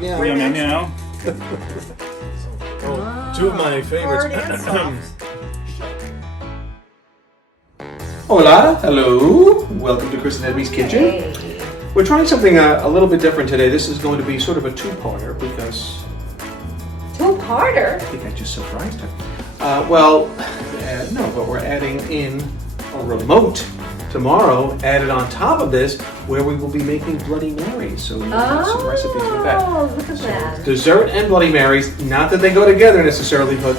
Meow meow. Meow meow meow. Two of my favorites. Hard and soft. Hola, hello. Welcome to Chris and Edmi's Kitchen. Hey. We're trying something a little bit different today. This is going to be sort of a two-parter because Two-parter? I think I just surprised her. No, but we're adding in a remote tomorrow, added on top of this, where we will be making Bloody Marys. So we have some recipes with that. Oh, look at that. Dessert and Bloody Marys, not that they go together necessarily, but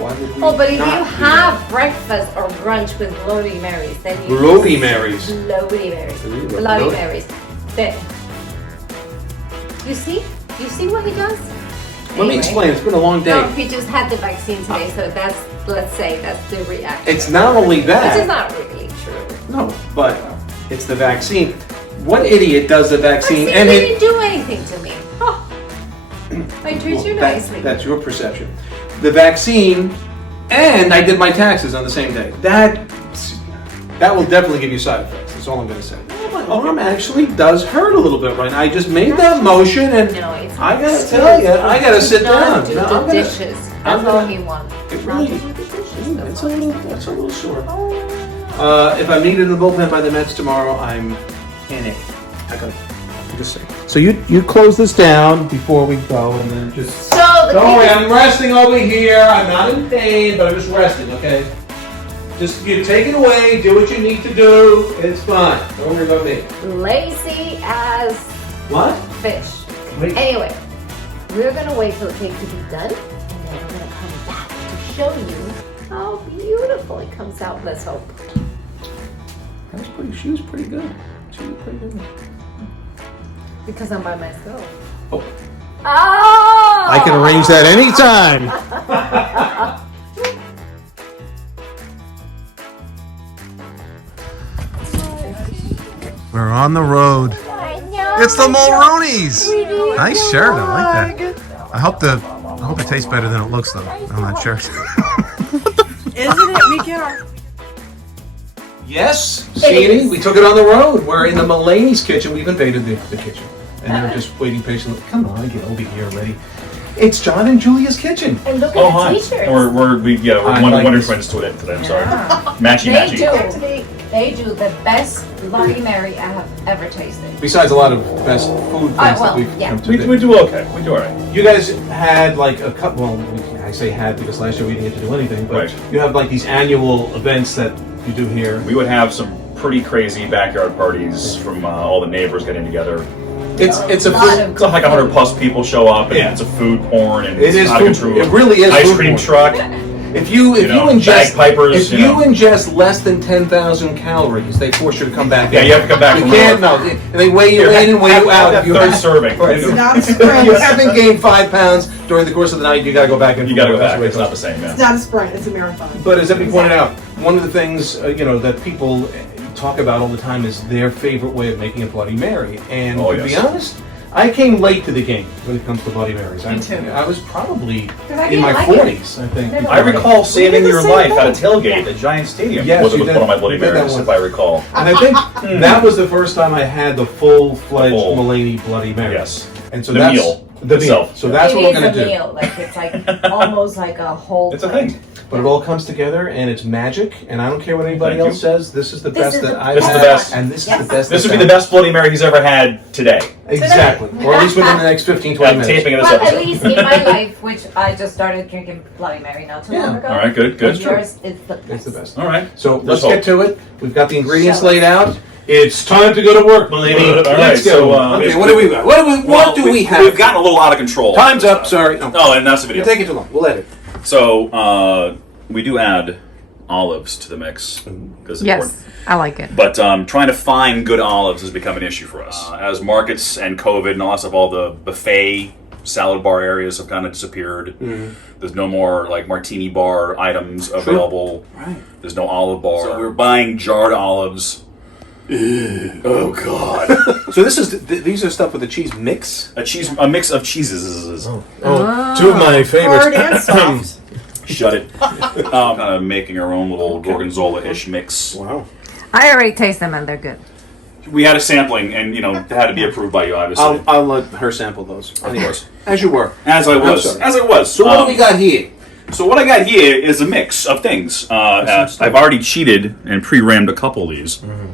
why would we Oh, but if not you do have that? breakfast or brunch with Bloody Marys, then you Bloody Marys. Bloody Marys. Ooh, Bloody bloody. Marys. Then, you see? You see what he does? Let me explain, it's been a long day. No, he just had the vaccine today, so that's, let's say, that's the reaction. It's not only that. Which is not really true. No, but it's the vaccine. What idiot does the vaccine Vaccine and didn't do anything to me. Oh. I treat you nicely. That's your perception. The vaccine and I did my taxes on the same day. That will definitely give you side effects. That's all I'm going to say. My arm actually does hurt a little bit right now. I just made that motion and No, it's I gotta tell you, I gotta sit not down. do No, the I'm gonna- dishes. I'm That's all gonna- he wants. It Not really, to do the dishes. that's a little sore. If I'm needed in the bullpen by the Mets tomorrow, I'm in it. I'm just saying. So you close this down before we go, and then just. So the Don't worry, cake I'm resting over here. I'm not in pain, but I'm just resting. Okay. Just you take it away. Do what you need to do. It's fine. Don't worry about me. is lazy as What? fish. Wait. Anyway, we're gonna wait for the cake to be done, and then we're gonna come back to show you how beautiful it comes out. Let's hope. She was pretty good. She was pretty good. Because I'm by myself. Oh. Oh! I can arrange that anytime. We're on the road. I know. It's the Mulroneys. Sweetie, Nice shirt. I like that. I hope it tastes better than it looks though. I'm not sure. Isn't it? We can. Yes, It Sheenie, is. we took it on the road. We're in the Mullaney's kitchen. We've invaded the kitchen. And they're just waiting patiently. Come on, get over here already. It's John and Julia's kitchen. And look Oh at hi. the t-shirts. We're I one like Wonder this. Twins to it today. I'm sorry. Yeah. Matchy matchy. They do the best Bloody Mary I have ever tasted. Besides a lot of best food things that well, we've yeah. come to We do. do okay. We do alright. You guys had like a couple, I say had because last year we didn't get to do anything, but Right. you have like these annual events that you do here. We would have some pretty crazy backyard parties from all the neighbors getting together. It's a lot food, of It's like 100 plus people show up, and Yeah. it's a food porn, and It it's is out food- of control. it really is Ice food cream porn. truck. if you know, ingest bagpipers, if you you know. ingest less than 10,000 calories, they force you to come back. Yeah, in. you have to come back You for can't more. no. They weigh you in and weigh you out. Have If you third have- serving. Right. It's not a If sprint. you haven't gained 5 pounds during the course of the night, you got to go back in. You for gotta more. go That's back. the way It's it not goes. the same. It's Yeah. not a sprint, it's a marathon. But as Edmi pointed out, one of the things that people talk about all the time is their favorite way of making a Bloody Mary. And Oh, to be yes. honest, I came late to the game when it comes to Bloody Marys. Me too. I was probably I in didn't my like it. 40s, I think. Never I recall saving did the your same life thing. at a tailgate at Giant Stadium. Yes, with you with did. one of my Bloody You did that Marys, once. if I recall. And I think that was the first time I had the full-fledged The full. Mullaney Bloody Mary. Yes. And so The that's meal the meal. itself. So that's It what we're is going to a do. meal. Like it's like almost like a whole. It's a thing. But it all comes together and it's magic. And I don't care what anybody Thank else you. says. This is the This best is that the I've This is had. the best. And this Yes. is the best. This would that's be the out. best Bloody Mary he's ever had today. Exactly. Or at least within the next 15, 20 At minutes. taping of this Well, at episode. least in my life, which I just started drinking Bloody Mary not too long Yeah. ago. All right, good, good. Yours is the best. It's the best. All right. So let's hope. get to it. We've got the ingredients Shall we? laid out. It's time to go to work, Mullaney. All right, Let's so, go. Okay, we've- what do we got? What do we have? We've gotten a little out of control. Time's up. Sorry. No. Oh, and that's the You're video. taking too long. We'll edit. So we do add olives to the mix. 'Cause it's important. I like it. But trying to find good olives has become an issue for us. As markets and COVID and all that stuff, all the buffet salad bar areas have kind of disappeared. There's no more like martini bar items available. Right. There's no olive bar. So we're buying jarred olives. Oh God! So this is these are stuff with the cheese mix. A mix of cheeses. Oh, two of my favorites. Hard and soft. Shut it. Kind of making our own little gorgonzola-ish mix. Wow. I already taste them and they're good. We had a sampling, and it had to be approved by you, obviously. I'll let her sample those. Of course. As you were. As I was. sorry. As I was. So what do we got here? So what I got here is a mix of things. I've already cheated and pre-rammed a couple of these. Mm-hmm.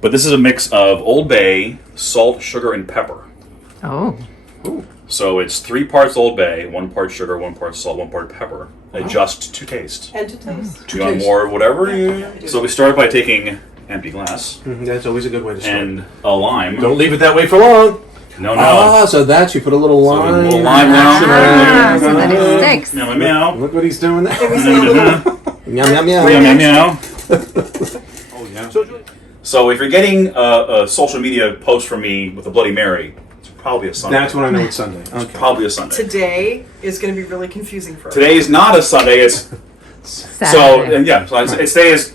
But this is a mix of Old Bay, salt, sugar, and pepper. Oh. So it's 3 parts Old Bay, 1 part sugar, 1 part salt, 1 part pepper. Adjust to taste. And to taste. Do you want more of whatever? So we start by taking empty glass That's always a good way to start. and a lime. Don't leave it that way for long. No. Ah, so that's, you put a little lime. a little lime down. Ah, so that it sticks. Meow, meow. Look what he's doing there. Meow, Yum, yum, yum. meow, meow. Oh, yeah. So if you're getting a social media post from me with a Bloody Mary, it's probably a Sunday. That's when I know it's Sunday. It's Okay. probably a Sunday. Today is going to be really confusing for us. Today is not a Sunday. It's Saturday. today is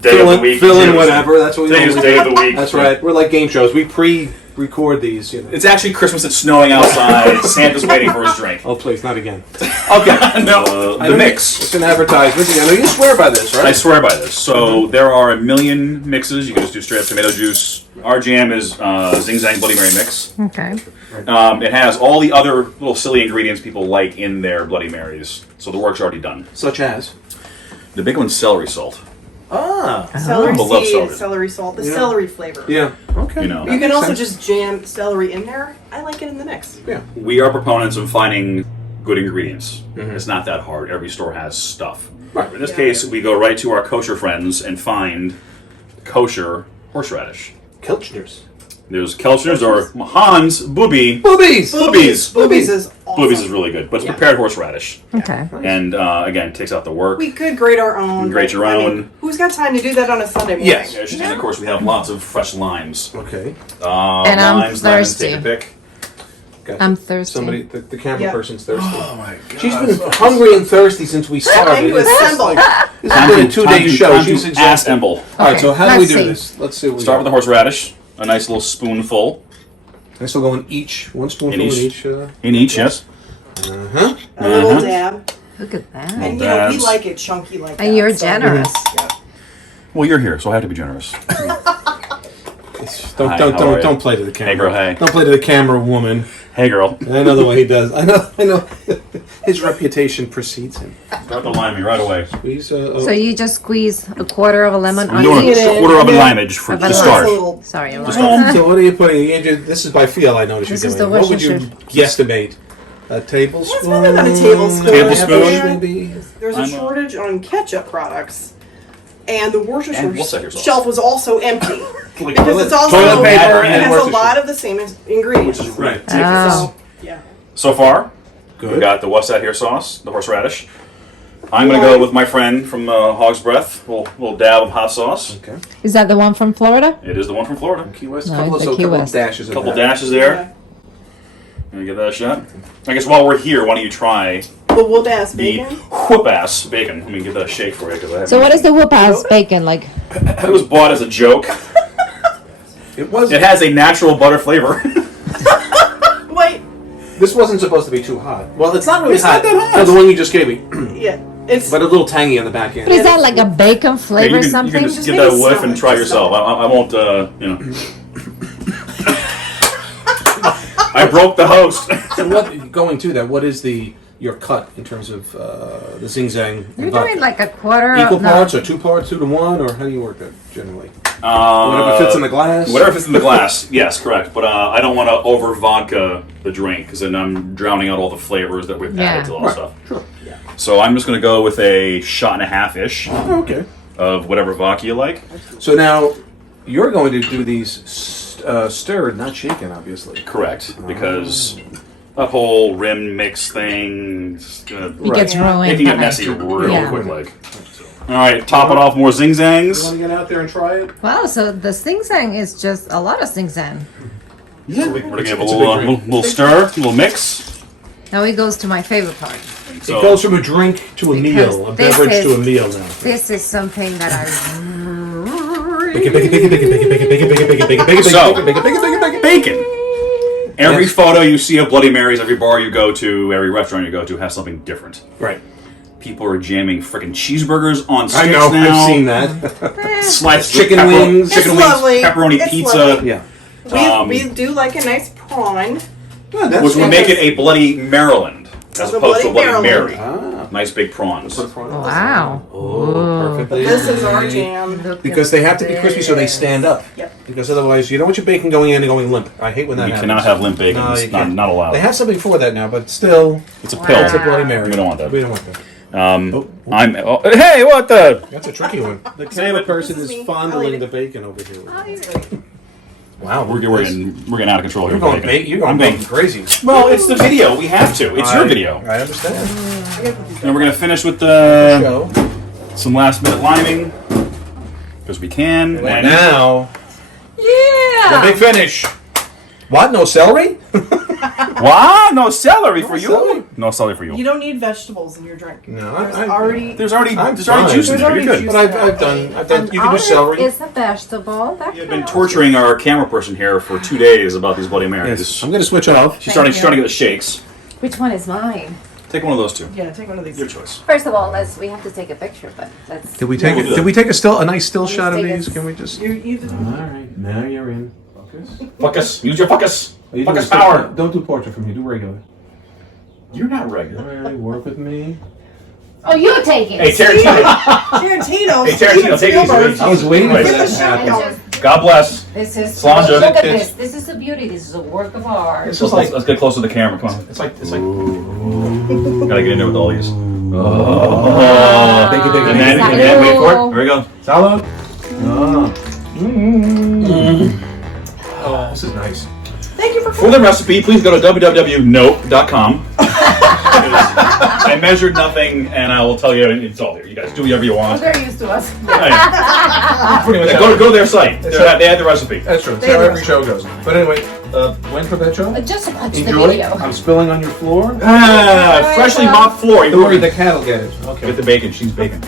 day of the week. Fill in Tuesday. whatever. That's what we Today is do. day of the week. That's right. We're like game shows. We pre-record these. It's actually Christmas. It's snowing outside. Santa's waiting for his drink. Oh, please, not again. Okay. No, the mix. It's an advertisement. I know you swear by this, right? I swear by this. So there are a million mixes. You can just do straight up tomato juice. Our jam is Zing Zang Bloody Mary mix. Okay. It has all the other little silly ingredients people like in their Bloody Marys. So the work's already done. Such as? The big one's celery salt. Ah. Celery People love seed, celery. celery salt, the Yeah. celery flavor. Yeah. Okay. You know. You can Makes also sense. just jam celery in there. I like it in the mix. Yeah. We are proponents of finding good ingredients. It's not that hard. Every store has stuff. Right. In this case, we go right to our kosher friends and find kosher horseradish. Kelchners. There's Kelchner's or Hans Booby. Boobies! Boobies! Boobies is awesome. Boobies is really good, but it's Yeah. prepared horseradish. Okay. And again, takes out the work. We could grate our own. Grate your but, I mean, own. who's got time to do that on a Sunday morning? Yes. And of course, we have lots of fresh limes. Okay. And I'm Limes, lemons, thirsty. take a pick. Gotcha. I'm thirsty. Somebody, the camera Yeah. person's thirsty. Oh my god. She's been hungry and thirsty since we started. Time to It's just assemble. like- this has been a 2-day show. She's ass exhausted. emble. All right, so how do we let's do see. this? Let's see what we Start with got. the horseradish. A nice little spoonful I still go in each, one spoonful in each. each. in each, yes. Uh-huh. A little dab. Look at that. And we dabs. like it chunky like that. And you're so- generous. Well, you're here, so I have to be generous. Don't Hi, don't how are don't you? don't play to the camera. Hey, girl, hey. Don't play to the camera, woman. Hey, girl. I know the way he does. I know. His reputation precedes him. Start the limey right away. He's So you just squeeze a quarter of a lemon on Doing each. it in. quarter of a Yeah. limage for Of the a start. little- Sorry, a Just lemon. So what are you putting? This is by feel. I notice This you're is doing. the What would you Worcestershire. guesstimate? A tablespoon. It's better than a tablespoon. Tablespoon? Half-ish, maybe. There's a shortage on ketchup products. And the Worcestershire And Worcestershire sauce. shelf was also empty. Like Because it's also toilet paper it and has a Worcestershire. lot of the same ingredients. Which is Right. Oh. Yeah. So far, Good. we got the what's that here sauce, the horseradish. I'm going to go with my friend from Hog's Breath, little dab of hot sauce. Okay. Is that the one from Florida? It is the one from Florida. Key West. No, Couple, it's so the Key couple West. dashes. A Of couple that. dashes there. Let me give that a shot. I guess while we're here, why don't you try The whoop ass the bacon. whoop-ass bacon. Let me give that a shake for you. Cause I haven't So what is the whoop ass bacon like? It was bought as a joke. It was. It has a natural butter flavor. Wait, This wasn't supposed to be too hot. Well, it's not really It's hot. not that hot. No, the one you just gave me, yeah, it's but a little tangy on the back end. But is that like a bacon Okay, flavor you can something? just Just give make that a it whiff smell and it, try just yourself. smell I won't, I broke the host. So what? Going to that, what is your cut in terms of the Zing Zang? You're vodka? doing like a quarter Equal of no. parts or 2 parts, 2 to 1, or how do you work that generally? Whatever fits in the glass. Whatever fits in the glass. Yes, correct. But I don't want to over vodka the drink because then I'm drowning out all the flavors that we've added to all the stuff. Sure. So I'm just going to go with a shot and a half ish Oh, okay. of whatever vodka you like. So now you're going to do these stirred, not shaken, obviously. Correct, because that whole rim mix thing is gonna It gets ruined. making it by- messy real Yeah. quick. Like, all right, top it off more zing You zangs. want to get out there and try it? Wow, so the Sing Sang is just a lot of Sing Sang. Yeah. We're gonna give a It's a little, big drink. little stir, a little mix. Now it goes to my favorite part. So, It goes from a drink to a Because meal, a this beverage to is- a meal now. This is something that I Bacon, bacon, bacon, bacon, bacon, bacon, bacon, bacon, bacon, bacon, bacon, So- bacon, bacon, bacon, bacon, bacon. bacon. Every Yes. photo you see of Bloody Marys, every bar you go to, every restaurant you go to has something different. Right. People are jamming freaking cheeseburgers on sticks I know. now. I've seen that. Sliced Chicken with wings. chicken It's wings, lovely. pepperoni It's pizza, lovely. Yeah. We do like a nice prawn. Yeah, that's which would make it a Bloody Maryland as A opposed to a Bloody Bloody Mary. Ah. Nice big prawns. Wow. Oh, perfectly. This is our jam. Because they have to be crispy so they stand up. Yep. Because otherwise, you don't want your bacon going in and going limp. I hate when that You happens. cannot have limp bacon. No, It's you not, can't. not allowed. They have something for that now, but still, It's a Wow. pill. it's a Bloody Mary. We don't want that. We don't want that. Hey, what the? That's a tricky one. The This camera is person me. is I'll eat fondling it. the bacon over here. Wow, we're getting out of control here. You're going, bacon. you're going I'm bacon crazy. Well, it's the video. We have to. It's your video. I understand. And we're gonna finish with Show. some last minute liming because we can. And And now, Yeah. the big finish. What? No celery? wow, no celery for celery. you. No celery for you. You don't need vegetables in your drink. No, There's I- already. There's already I'm juice in fine. there. There's You're already good. juice. But I've done. You can do celery. It's a vegetable. That You've been counts. torturing our camera person here for 2 days about these Bloody Marys. Yes. I'm going to switch off. She's starting Thank to get the shakes. Which one is mine? Take one of those two. Yeah, take one of these. Your choice. First of all, we have to take a picture, but let's. Did we take We'll do that. Did we take a nice still shot of take a- these? Can we just? You just. All right. Now you're in. Focus. Focus. Use your focus. You Focus do- power. Don't do portrait from me. Do regular. You're not regular. All right. Work with me. Oh, you're taking Hey, it. Tarantino. Tarantino. Hey, Tarantino, take it easy. Spielberg. I was waiting for Right. Give that the to shot happen. going. God bless. This is. Solange, Look at it's- this. This is a beauty. This is a work of art. This Let's, is like. let's get close to the camera. Come on. It's like. Gotta get in there with all these. Oh. Thank you. Thank you. And then, thank you. wait for it. Here we go. Salad. Oh. Oh, this is nice. Thank you for For coming. the recipe, please go to www.nope.com. I measured nothing, and I will tell you it's all there. You guys do whatever you want. They're used to us. Pretty much. Go to their site. They have the recipe. That's true. That's how every show goes. But anyway, when for that show? Just watch the Enjoy. video. I'm spilling on your floor. Freshly mopped floor. Don't worry, the cat will get it. Okay. Get the bacon. She's bacon.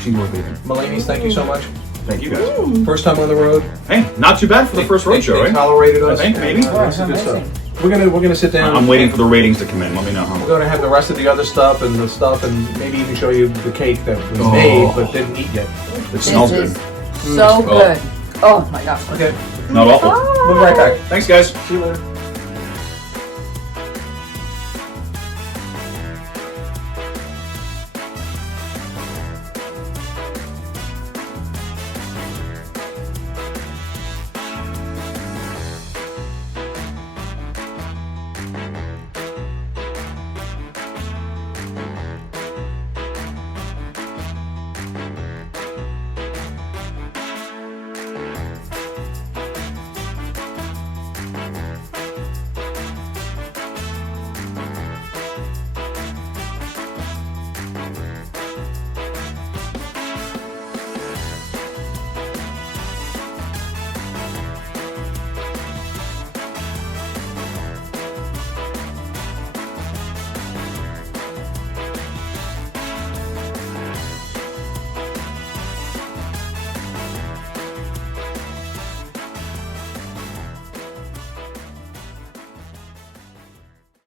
She's more bacon. Mullaney's, thank you so much. Thank you guys. First time on the road. Hey, not too bad for the first road show, They right? tolerated us. I think, maybe. That's good stuff. We're gonna sit down. I'm waiting for the ratings to come in. Let me know We're how. gonna have the rest of the other stuff and the stuff, and maybe even show you the cake that was made but didn't eat yet. It smells This good. is so good. Oh my gosh. Okay. Not awful. We'll be right back. Thanks, guys. See you later.